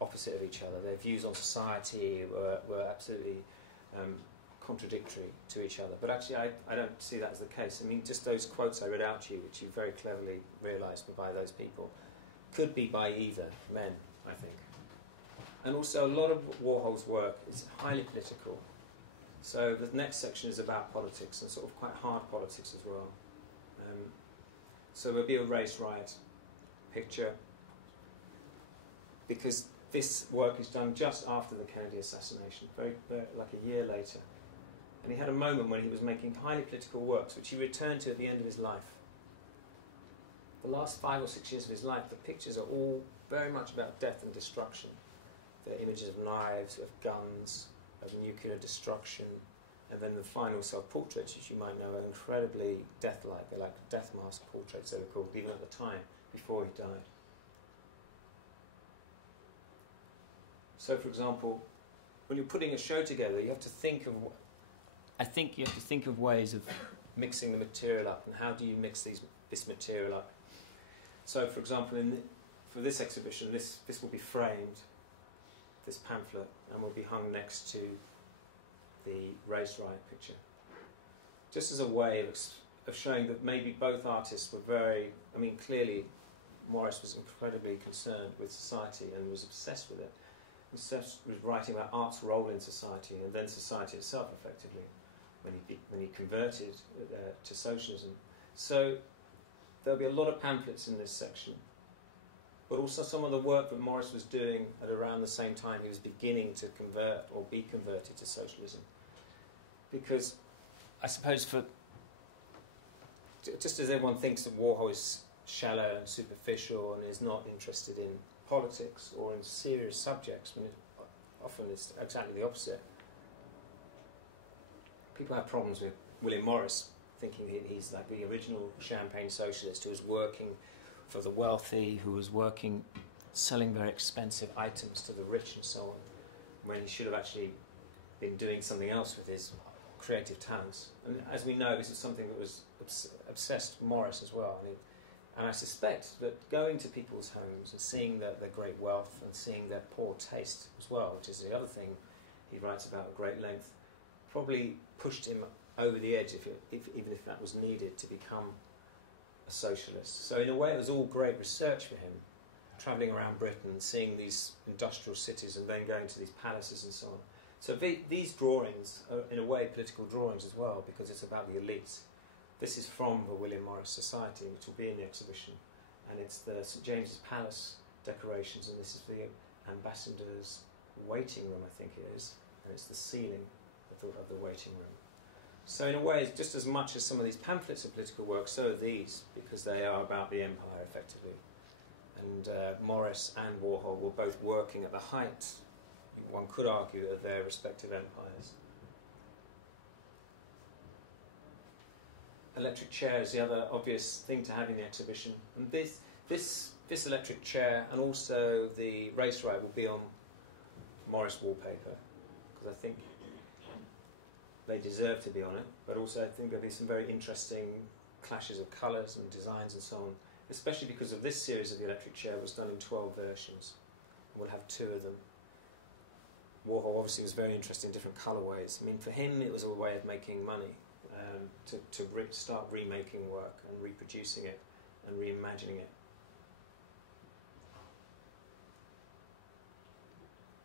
opposite of each other. Their views on society were absolutely contradictory to each other. But actually, I don't see that as the case. I mean, just those quotes I read out to you, which you very cleverly realised were by those people, could be by either men, I think. And also, a lot of Warhol's work is highly political. So the next section is about politics, and sort of quite hard politics as well. So there'll be a race riot picture, because this work is done just after the Kennedy assassination, very like a year later. And he had a moment when he was making highly political works, which he returned to at the end of his life. The last 5 or 6 years of his life, the pictures are all very much about death and destruction. They're images of knives, of guns, of nuclear destruction, and then the final self-portraits, which you might know are incredibly death-like. They're like death mask portraits, they were called, even at the time, before he died. So, for example, when you're putting a show together, you have to think of, I think you have to think of ways of mixing the material up, and how do you mix this material up. So, for example, for this exhibition, this will be framed, this pamphlet, and will be hung next to the race riot picture. Just as a way of showing that maybe both artists were very, I mean, clearly Morris was incredibly concerned with society and was obsessed with it. Obsessed with writing about art's role in society, and then society itself, effectively, when he converted to socialism. So there'll be a lot of pamphlets in this section, but also some of the work that Morris was doing at around the same time he was beginning to convert or be converted to socialism. Because I suppose just as everyone thinks that Warhol is shallow and superficial and is not interested in politics or in serious subjects, when often it's exactly the opposite. People have problems with William Morris, thinking he's like the original champagne socialist who was working for the wealthy, who was selling very expensive items to the rich and so on, when he should have actually been doing something else with his creative talents. And as we know, this is something that was obsessed Morris as well. And I suspect that going to people's homes and seeing their great wealth and seeing their poor taste as well, which is the other thing he writes about at great length, probably pushed him over the edge, even if that was needed, to become a socialist. So in a way it was all great research for him, travelling around Britain and seeing these industrial cities and then going to these palaces and so on. So these drawings are in a way political drawings as well, because it's about the elites. This is from the William Morris Society, which will be in the exhibition, and it's the St James's Palace decorations, and this is the ambassador's waiting room, I think it is, and it's the ceiling of the waiting room. So in a way, just as much as some of these pamphlets are political work, so are these, because they are about the empire, effectively. And Morris and Warhol were both working at the height, one could argue, of their respective empires. Electric chair is the other obvious thing to have in the exhibition. And this electric chair and also the race ride will be on Morris wallpaper, because I think they deserve to be on it, but also I think there'll be some very interesting clashes of colours and designs and so on, especially because of this series of the electric chair was done in 12 versions. We'll have 2 of them. Warhol obviously was very interested in different colourways. I mean, for him it was a way of making money, to start remaking work and reproducing it and reimagining it.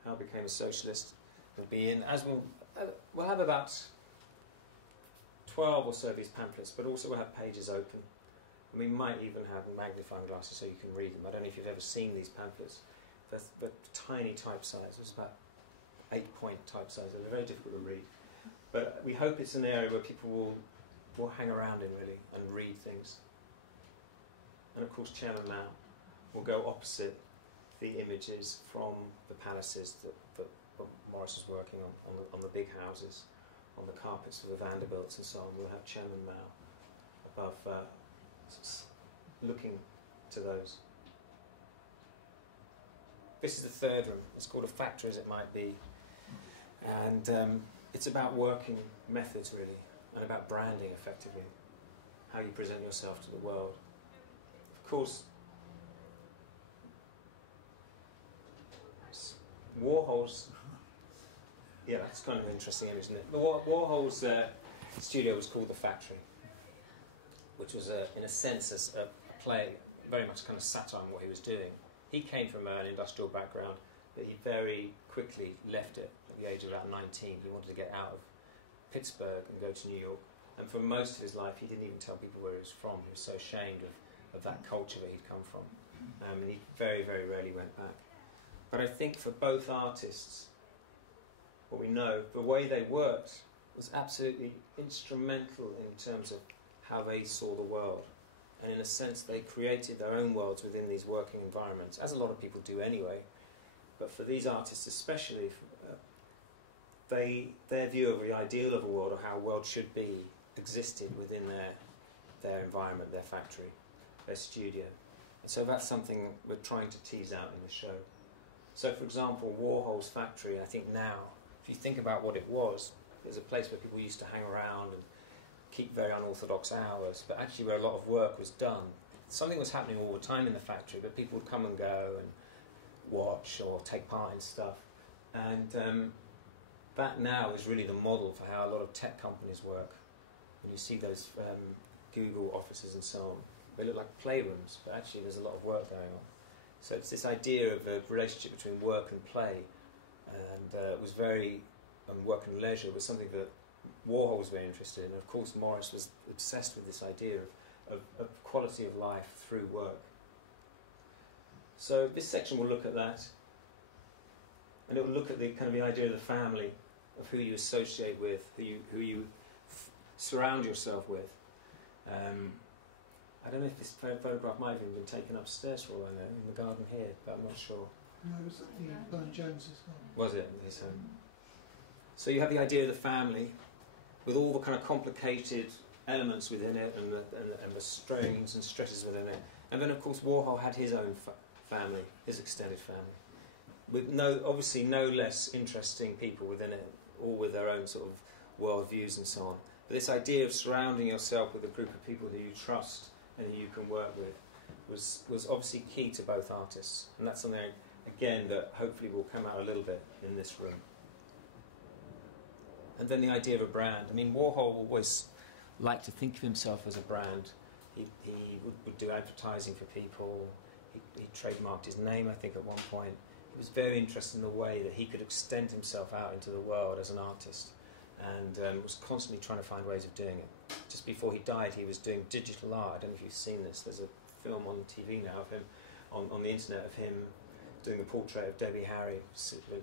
How I became a socialist will be in, as we'll have about 12 or so of these pamphlets, but also we'll have pages open. And we might even have magnifying glasses so you can read them. I don't know if you've ever seen these pamphlets. They're tiny type size. It's about 8-point type size. They're very difficult to read. But we hope it's an area where people will hang around in, really, and read things. And of course, Chairman Mao will go opposite the images from the palaces that Morris was working on the big houses, on the carpets for the Vanderbilts and so on. We'll have Chairman Mao above, looking to those. This is the third room. It's called A Factory as It Might Be. And it's about working methods, really, and about branding, effectively, how you present yourself to the world. Of course, Warhol's... Yeah, that's kind of an interesting image, isn't it? Warhol's studio was called The Factory, which was, in a sense, a play, very much kind of satire on what he was doing. He came from an industrial background, but he very quickly left it at the age of about 19. He wanted to get out of Pittsburgh and go to New York. And for most of his life, he didn't even tell people where he was from. He was so ashamed of that culture that he'd come from. And he very, very rarely went back. But I think for both artists, what we know, the way they worked was absolutely instrumental in terms of how they saw the world. And in a sense, they created their own worlds within these working environments, as a lot of people do anyway. But for these artists especially, their view of the ideal of a world, or how a world should be, existed within their environment, their factory, their studio. And so that's something we're trying to tease out in the show. So, for example, Warhol's factory, I think now, if you think about what it was, there's a place where people used to hang around and keep very unorthodox hours, but actually where a lot of work was done. Something was happening all the time in the factory, but people would come and go and watch or take part in stuff. And that now is really the model for how a lot of tech companies work. When you see those Google offices and so on, they look like playrooms, but actually there's a lot of work going on. So it's this idea of a relationship between work and play, and it was very, work and leisure was something that Warhol was very interested in. And of course, Morris was obsessed with this idea of quality of life through work. So this section will look at that, and it will look at the kind of the idea of the family, of who you associate with, who you surround yourself with. I don't know if this photograph might have even been taken upstairs for all I know, in the garden here, but I'm not sure. No, it was at the Burne-Jones's garden. Was it? His home. So you have the idea of the family, with all the kind of complicated elements within it, and the strains and stresses within it. And then, of course, Warhol had his own family, his extended family, with obviously no less interesting people within it, all with their own sort of worldviews and so on. But this idea of surrounding yourself with a group of people who you trust and who you can work with was obviously key to both artists. And that's something, again, that hopefully will come out a little bit in this room. And then the idea of a brand. I mean, Warhol always liked to think of himself as a brand. He would do advertising for people. He trademarked his name, I think, at one point. He was very interested in the way that he could extend himself out into the world as an artist, and was constantly trying to find ways of doing it. Just before he died, he was doing digital art. I don't know if you've seen this. There's a film on TV now of him, on the internet, of him doing a portrait of Debbie Harry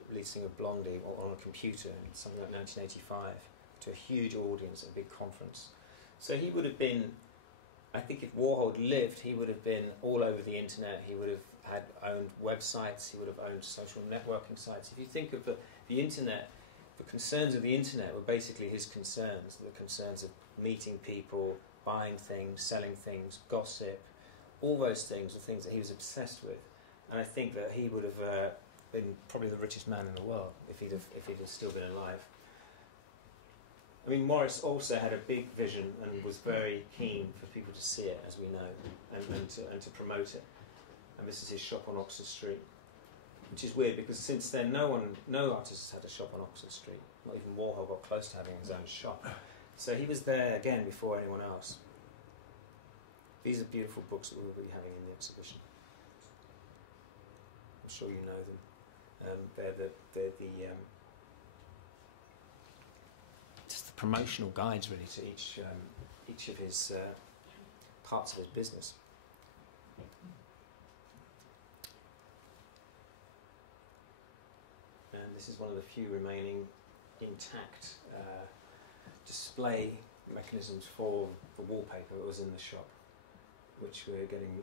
releasing a Blondie on a computer in something like 1985 to a huge audience at a big conference. So he would have been, I think if Warhol had lived, he would have been all over the internet. He would have owned websites. He would have owned social networking sites. If you think of the internet, the concerns of the internet were basically his concerns, the concerns of meeting people, buying things, selling things, gossip. All those things were things that he was obsessed with. And I think that he would have been probably the richest man in the world if he'd have still been alive. I mean, Morris also had a big vision and was very keen for people to see it, as we know, and to promote it. And this is his shop on Oxford Street, which is weird because since then no artist has had a shop on Oxford Street. Not even Warhol got close to having his own shop. So he was there again before anyone else. These are beautiful books that we will be having in the exhibition. I'm sure you know them. They're just the promotional guides really to each of his parts of his business. And this is one of the few remaining intact display mechanisms for the wallpaper that was in the shop, which we're getting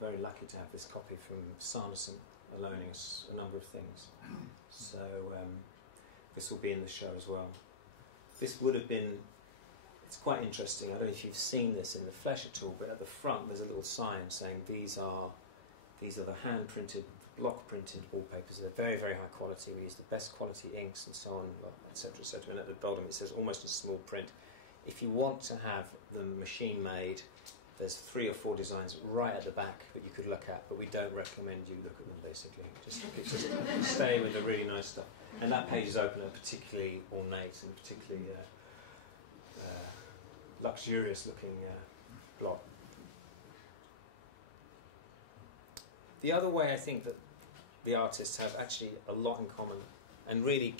very lucky to have this copy from Sanderson loaning us a number of things. So this will be in the show as well. This would have been, it's quite interesting, I don't know if you've seen this in the flesh at all, but at the front there's a little sign saying these are the hand-printed, block-printed wallpapers. They're very, very high quality. We use the best quality inks and so on, etc., etc. And at the bottom it says, almost in small print, if you want to have them machine-made, there's 3 or 4 designs right at the back that you could look at, but we don't recommend you look at them, basically. Just stay with the really nice stuff. And that page is open and particularly ornate and particularly luxurious-looking block. The other way I think that the artists have actually a lot in common, and really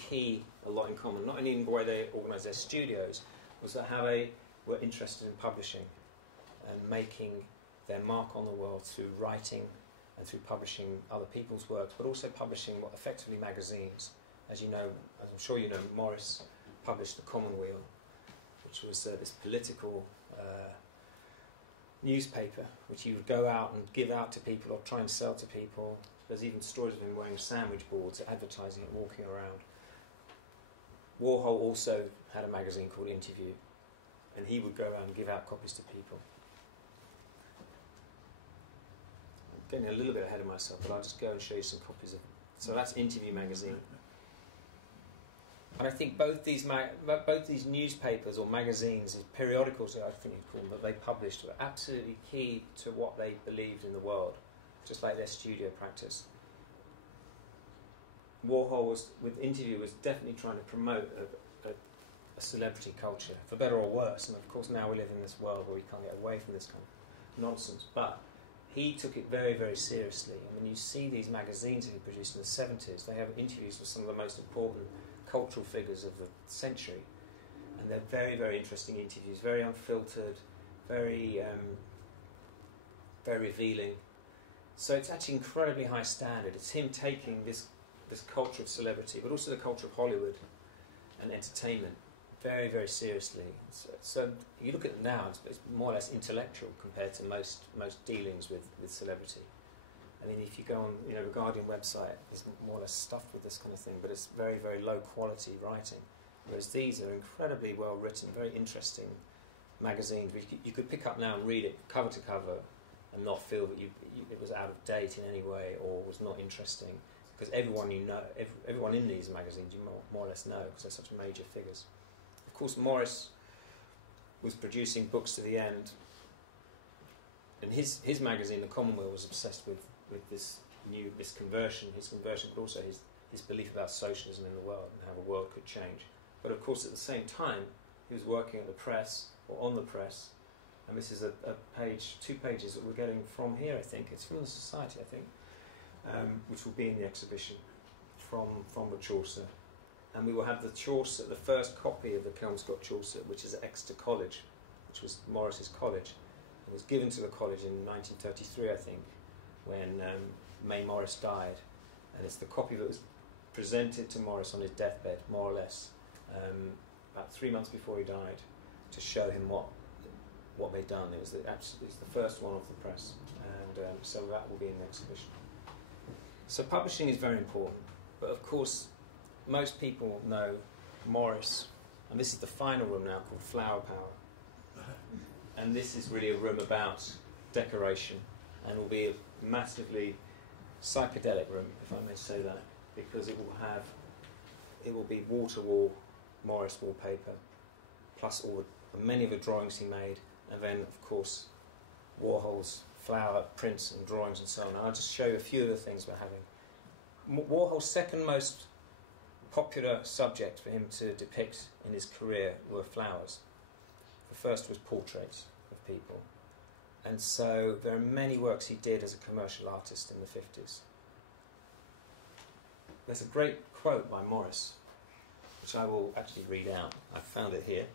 a lot in common, not only in the way they organise their studios, was that how they were interested in publishing and making their mark on the world through writing and through publishing other people's works, but also publishing what effectively magazines. As you know, as I'm sure you know, Morris published the Commonweal, which was this political newspaper, which he would go out and give out to people or try and sell to people. There's even stories of him wearing sandwich boards, advertising it, walking around. Warhol also had a magazine called Interview, and he would go around and give out copies to people. I'm getting a little bit ahead of myself, but I'll just go and show you some copies of it. So that's Interview magazine. And I think both these newspapers or magazines, these periodicals, I think you'd call them, that they published were absolutely key to what they believed in the world, just like their studio practice. Warhol with Interview was definitely trying to promote a celebrity culture, for better or worse. And of course now we live in this world where we can't get away from this kind of nonsense. But he took it very, very seriously. I mean, you see these magazines that he produced in the 70s, they have interviews with some of the most important cultural figures of the century, and they're very, very interesting interviews, very unfiltered, very revealing. So it's actually incredibly high standard. It's him taking this culture of celebrity, but also the culture of Hollywood and entertainment, very, very seriously. So you look at it now, it's more or less intellectual compared to most dealings with celebrity. I mean, if you go on, the Guardian website, there's more or less stuffed with this kind of thing, but it's very, very low quality writing. Whereas these are incredibly well written, very interesting magazines, which you could pick up now and read it cover to cover and not feel that it was out of date in any way or was not interesting. Because everyone in these magazines you more or less know, because they're such major figures. course, Morris was producing books to the end, and his magazine, The Commonweal, was obsessed with this conversion, but also his belief about socialism in the world and how the world could change. But of course, at the same time, he was working at the press, or on the press, and this is a page, 2 pages that we're getting from here, I think. It's from the Society, I think, which will be in the exhibition from the Chaucer. And we will have the Chaucer, the first copy of the Kelmscott Chaucer, which is at Exeter College, which was Morris's college. It was given to the college in 1933, I think, when May Morris died. And it's the copy that was presented to Morris on his deathbed, more or less, about 3 months before he died, to show him what they'd done. It was the first one off the press, and so that will be in the exhibition. So publishing is very important, but of course most people know Morris, and this is the final room now called Flower Power, and this is really a room about decoration, and will be a massively psychedelic room, if I may say that, because it will be wall-to-wall Morris wallpaper, plus many of the drawings he made, and then of course Warhol's flower prints and drawings and so on. And I'll just show you a few of the things we're having. Warhol's second most popular subject for him to depict in his career were flowers. The first was portraits of people, and so there are many works he did as a commercial artist in the 50s. There's a great quote by Morris, which I will actually read out. I found it here.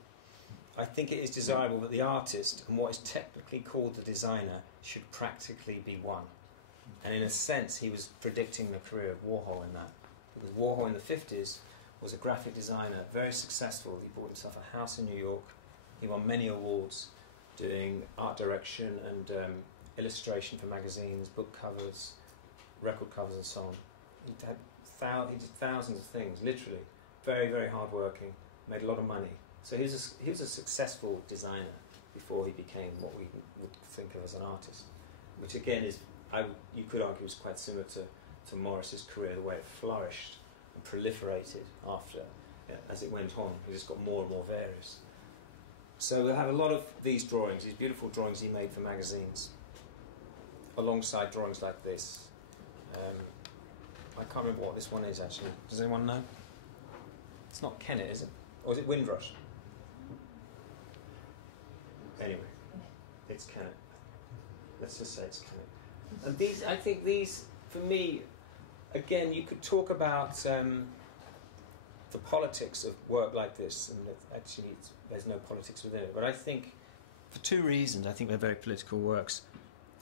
I think it is desirable that the artist and what is technically called the designer should practically be one. And in a sense, he was predicting the career of Warhol in that. Because Warhol in the 50s was a graphic designer, very successful. He bought himself a house in New York. He won many awards doing art direction and illustration for magazines, book covers, record covers and so on. He did thousands of things, literally. Very, very hard-working, made a lot of money. So he was a successful designer before he became what we would think of as an artist, which again is, you could argue, was quite similar to Morris's career, the way it flourished and proliferated after, as it went on. He just got more and more various. So we'll have a lot of these drawings, these beautiful drawings he made for magazines, alongside drawings like this. I can't remember what this one is actually. Does anyone know? It's not Kennet, is it? Or is it Windrush? Anyway, it's Kennet. Let's just say it's Kennet. And these, I think these, for me, again, you could talk about the politics of work like this, and actually there's no politics within it. But I think, for 2 reasons, I think they're very political works.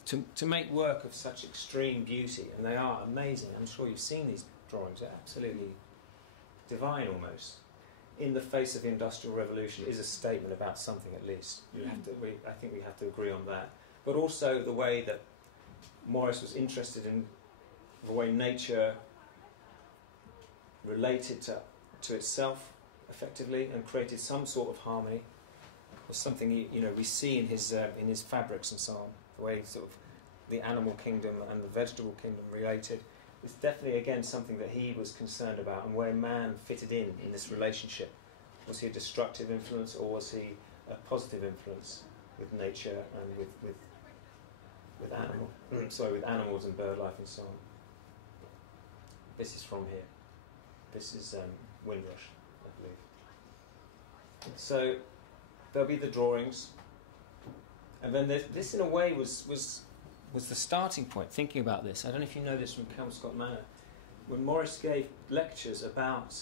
To make work of such extreme beauty, and they are amazing. I'm sure you've seen these drawings; they're absolutely divine, almost. In the face of the Industrial Revolution, is a statement about something, at least. I think we have to agree on that. But also the way that Morris was interested in the way nature related to itself effectively and created some sort of harmony, or something we see in his fabrics and so on. The way sort of the animal kingdom and the vegetable kingdom related. It's definitely, again, something that he was concerned about, and where man fitted in this relationship. Was he a destructive influence, or was he a positive influence with nature and with animals and bird life and so on? This is from here. This is Windrush, I believe. So there'll be the drawings, and then this, in a way, was the starting point. Thinking about this, I don't know if you know this from Kelmscott Manor, when Morris gave lectures about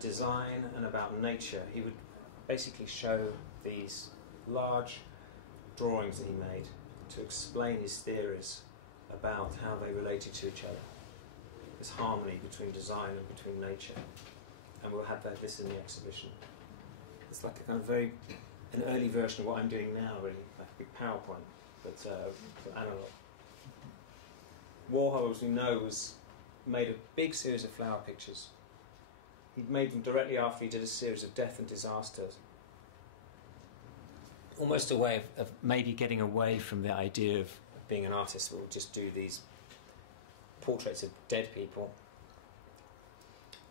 design and about nature, he would basically show these large drawings that he made to explain his theories about how they related to each other. This harmony between design and between nature. And we'll have this in the exhibition. It's like a kind of an early version of what I'm doing now, really, like a big PowerPoint, but for analog. Warhol, as we know, made a big series of flower pictures. He made them directly after he did a series of death and disasters. Almost a way of maybe getting away from the idea of being an artist who will just do these portraits of dead people,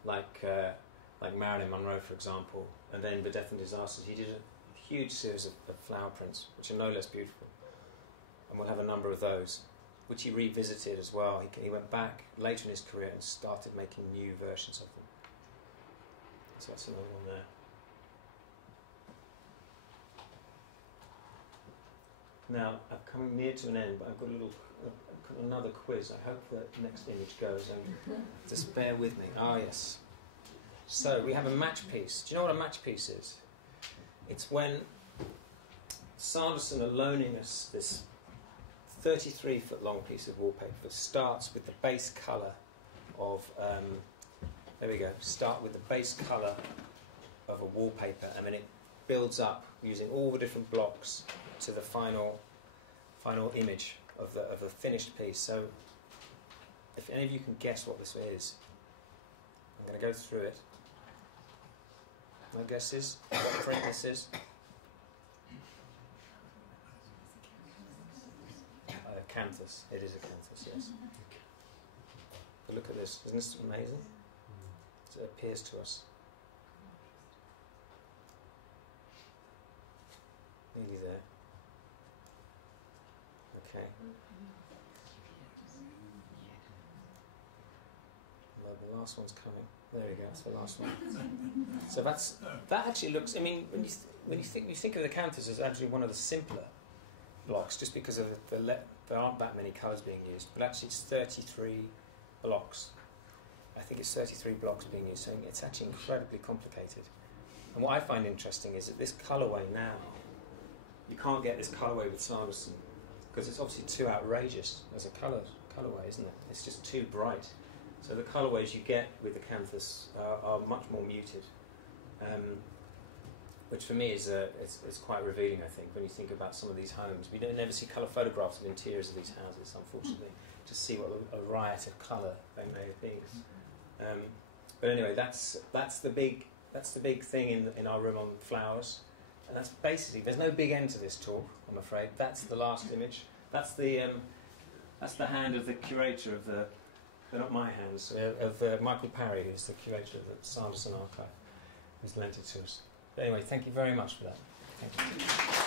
like Marilyn Monroe, for example, and then the Death and Disasters. He did a huge series of flower prints, which are no less beautiful, and we'll have a number of those, which he revisited as well. He went back later in his career and started making new versions of them. So that's another one there. Now, I'm coming near to an end, but I've got another quiz. I hope the next image goes, and just bear with me. Ah, yes. So, we have a match piece. Do you know what a match piece is? It's when Sanderson are loaning us this 33-foot long piece of wallpaper that starts with the base colour of, there we go, start with the base colour of a wallpaper, and then it builds up using all the different blocks to the final image of the finished piece. So if any of you can guess what this is, I'm going to go through it. No guesses? What print this is? Acanthus. It is Acanthus, yes. But look at this. Isn't this amazing? It appears to us. Nearly there. Okay. Well, the last one's coming. There we go. That's the last one. So that actually looks. I mean, when you think of the Acanthus as actually one of the simpler blocks, just because of there aren't that many colours being used. But actually, it's 33 blocks. I think it's 33 blocks being used. So it's actually incredibly complicated. And what I find interesting is that this colourway now, you can't get this colourway with Sanderson because it's obviously too outrageous as a colourway, isn't it? It's just too bright. So the colourways you get with the Acanthus are much more muted, which for me is quite revealing, I think, when you think about some of these homes. We never see colour photographs of interiors of these houses, unfortunately, to see what a riot of colour they may have been. But anyway, that's the big thing in our room on flowers. And that's basically, there's no big end to this talk, I'm afraid. That's the last image. That's the hand of the curator of they're not my hands, of Michael Parry, who's the curator of the Sanderson Archive, who's lent it to us. But anyway, thank you very much for that. Thank you.